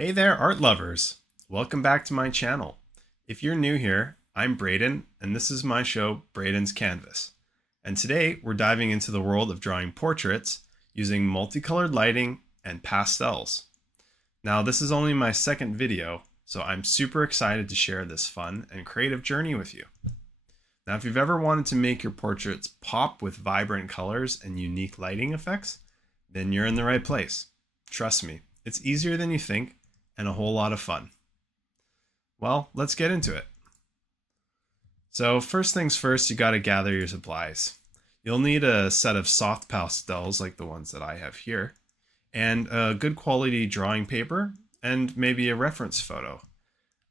Hey there, art lovers! Welcome back to my channel. If you're new here, I'm Braden, and this is my show, Braden's Canvas. And today we're diving into the world of drawing portraits using multicolored lighting and pastels. Now, this is only my second video, so I'm super excited to share this fun and creative journey with you. Now, if you've ever wanted to make your portraits pop with vibrant colors and unique lighting effects, then you're in the right place. Trust me, it's easier than you think and a whole lot of fun. Well, let's get into it. So first things first, you got to gather your supplies. You'll need a set of soft pastels like the ones that I have here, and a good quality drawing paper, and maybe a reference photo.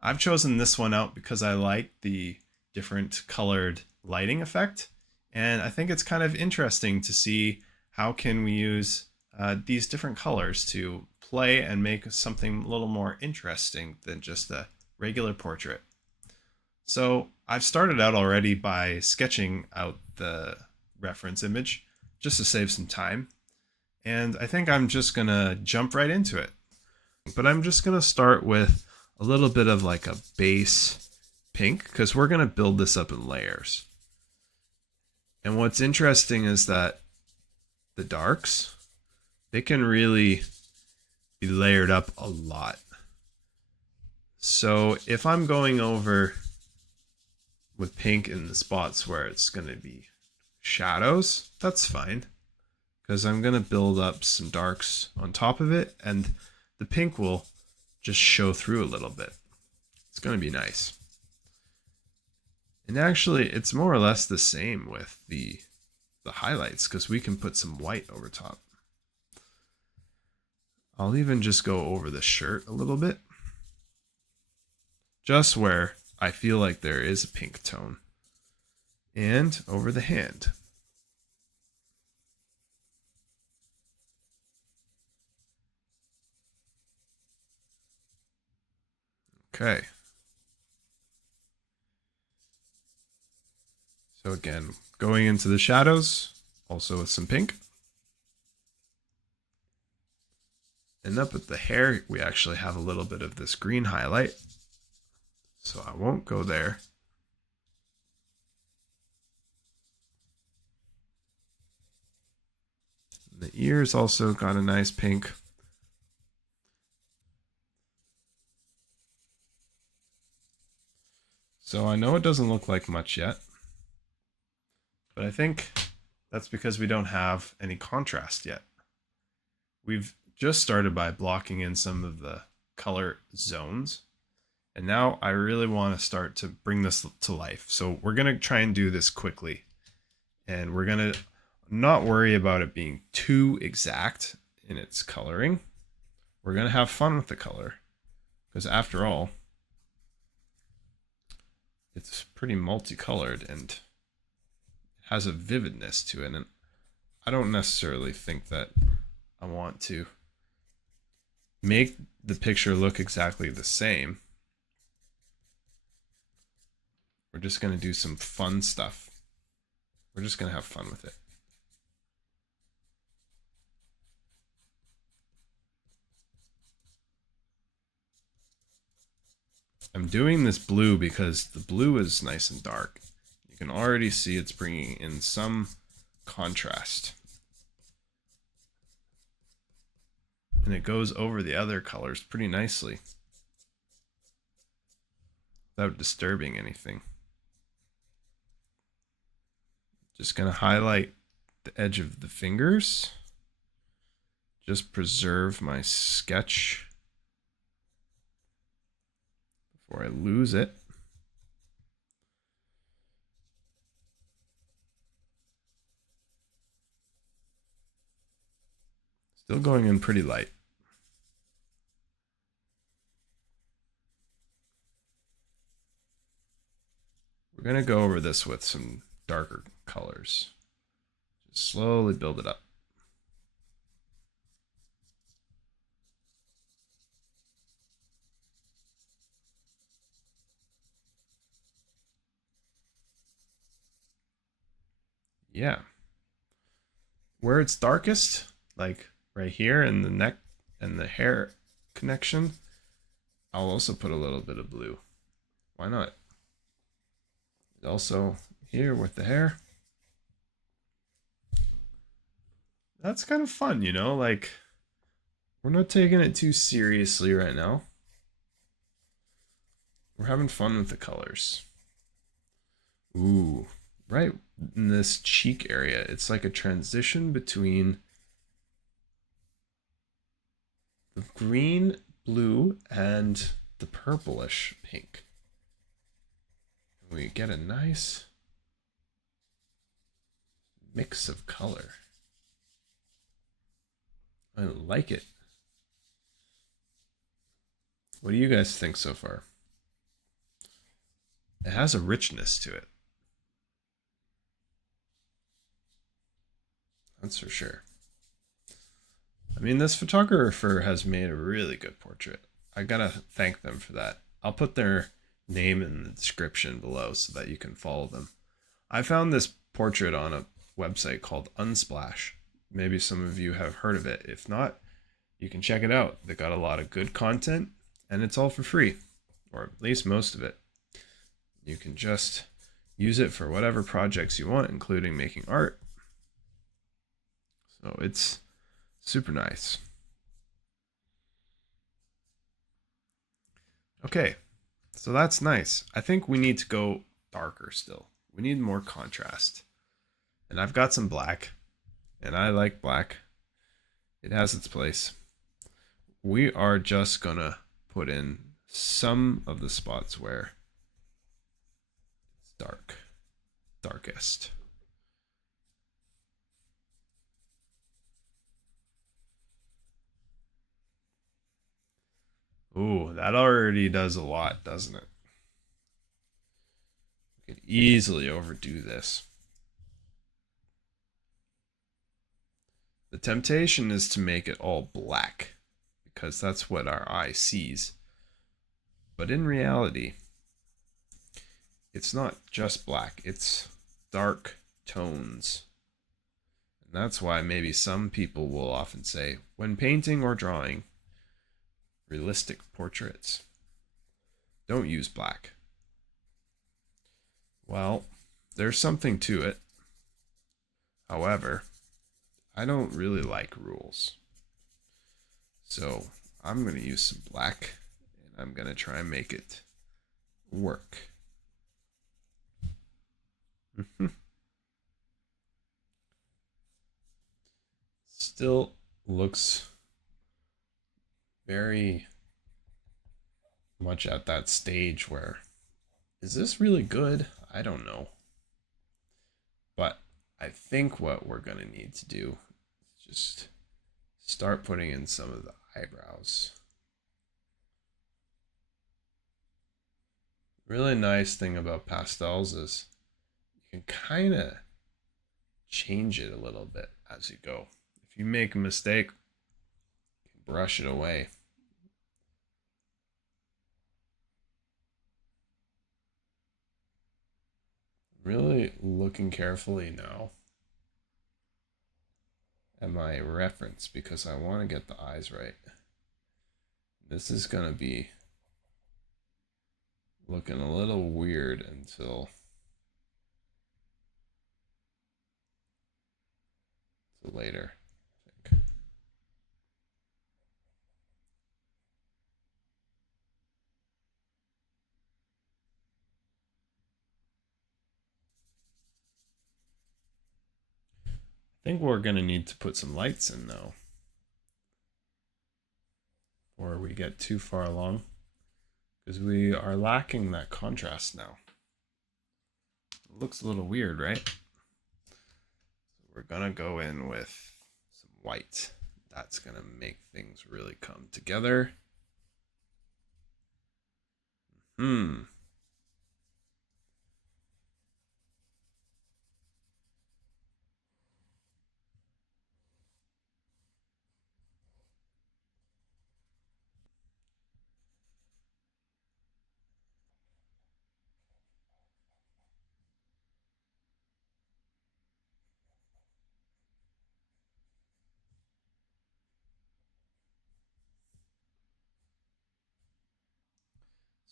I've chosen this one out because I like the different colored lighting effect, and I think it's kind of interesting to see how can we use these different colors to play and make something a little more interesting than just a regular portrait. So I've started out already by sketching out the reference image just to save some time. And I think I'm just gonna jump right into it. But I'm just gonna start with a little bit of like a base pink because we're gonna build this up in layers. And what's interesting is that the darks, they can really be layered up a lot. So if I'm going over with pink in the spots where it's going to be shadows, that's fine, because I'm going to build up some darks on top of it and the pink will just show through a little bit. It's going to be nice. And actually it's more or less the same with the highlights because we can put some white over top. I'll even just go over the shirt a little bit, just where I feel like there is a pink tone, and over the hand. Okay. So again, going into the shadows, also with some pink. And up at the hair, we actually have a little bit of this green highlight. So I won't go there. The ears also got a nice pink. So I know it doesn't look like much yet, but I think that's because we don't have any contrast yet. We've just started by blocking in some of the color zones. And now I really want to start to bring this to life. So we're going to try and do this quickly. And we're going to not worry about it being too exact in its coloring. We're going to have fun with the color. Because after all, it's pretty multicolored and it has a vividness to it. And I don't necessarily think that I want to make the picture look exactly the same. We're just going to do some fun stuff. We're just going to have fun with it. I'm doing this blue because the blue is nice and dark. You can already see it's bringing in some contrast. And it goes over the other colors pretty nicely without disturbing anything. Just going to highlight the edge of the fingers. Just preserve my sketch before I lose it. Still going in pretty light. We're going to go over this with some darker colors. Just slowly build it up. Yeah. Where it's darkest, like right here in the neck and the hair connection, I'll also put a little bit of blue. Why not? Also here with the hair. That's kind of fun, you know, like we're not taking it too seriously right now. We're having fun with the colors. Ooh, right in this cheek area, it's like a transition between the green, blue, and the purplish pink. We get a nice mix of color. I like it. What do you guys think so far? It has a richness to it. That's for sure. I mean, this photographer has made a really good portrait. I gotta thank them for that. I'll put their name in the description below so that you can follow them. I found this portrait on a website called Unsplash. Maybe some of you have heard of it. If not, you can check it out. They got a lot of good content and it's all for free, or at least most of it. You can just use it for whatever projects you want, including making art. So it's super nice. Okay, so that's nice. I think we need to go darker still. We need more contrast. And I've got some black, and I like black. It has its place. We are just gonna put in some of the spots where it's darkest. Ooh, that already does a lot, doesn't it? We could easily overdo this. The temptation is to make it all black, because that's what our eye sees. But in reality, it's not just black, it's dark tones. And that's why maybe some people will often say, when painting or drawing realistic portraits, don't use black. Well, there's something to it. However, I don't really like rules. So I'm going to use some black and I'm going to try and make it work. Still looks very much at that stage where, is this really good? I don't know. But I think what we're going to need to do is just start putting in some of the eyebrows. Really nice thing about pastels is you can kind of change it a little bit as you go. If you make a mistake, you can brush it away. Really looking carefully now at my reference because I want to get the eyes right. This is going to be looking a little weird until later, I think. I think we're going to need to put some lights in though, or we get too far along, because we are lacking that contrast now. It looks a little weird, right? So we're going to go in with some white. That's going to make things really come together.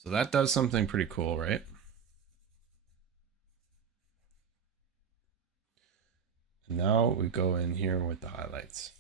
So that does something pretty cool, right? And now we go in here with the highlights.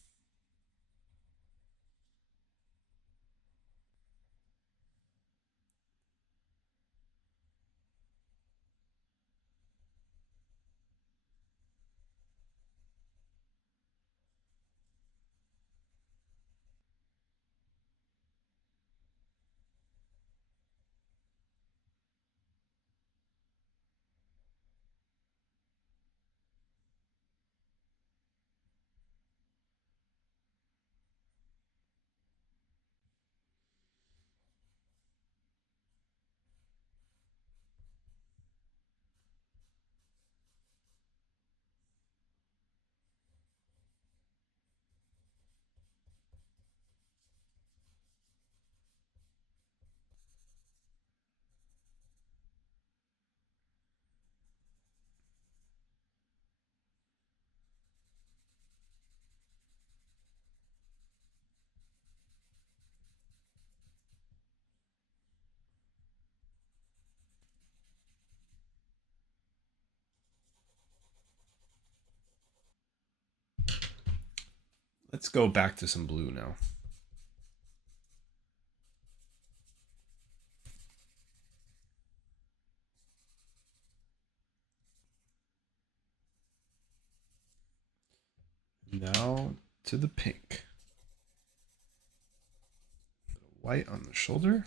Let's go back to some blue now. Now to the pink. White on the shoulder.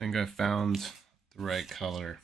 I think I found the right color.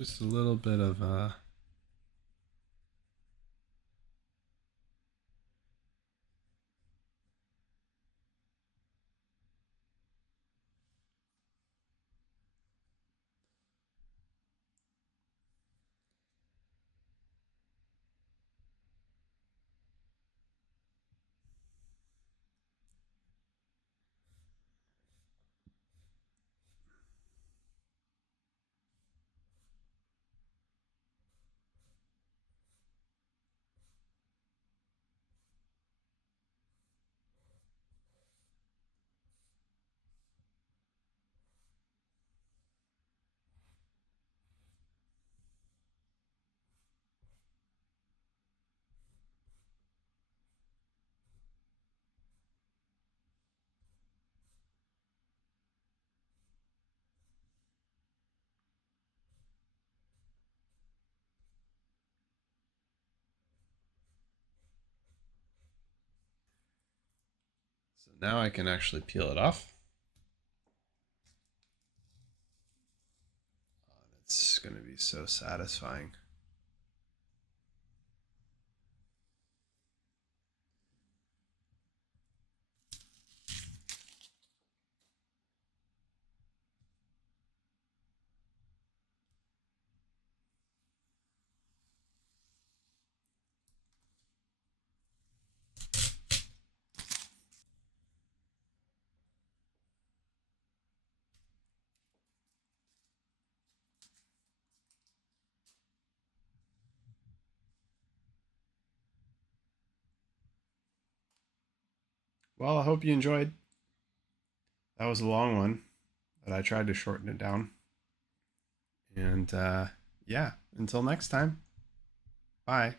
Just a little bit of so now I can actually peel it off. It's going to be so satisfying. Well, I hope you enjoyed. That was a long one, but I tried to shorten it down. And yeah, until next time, bye.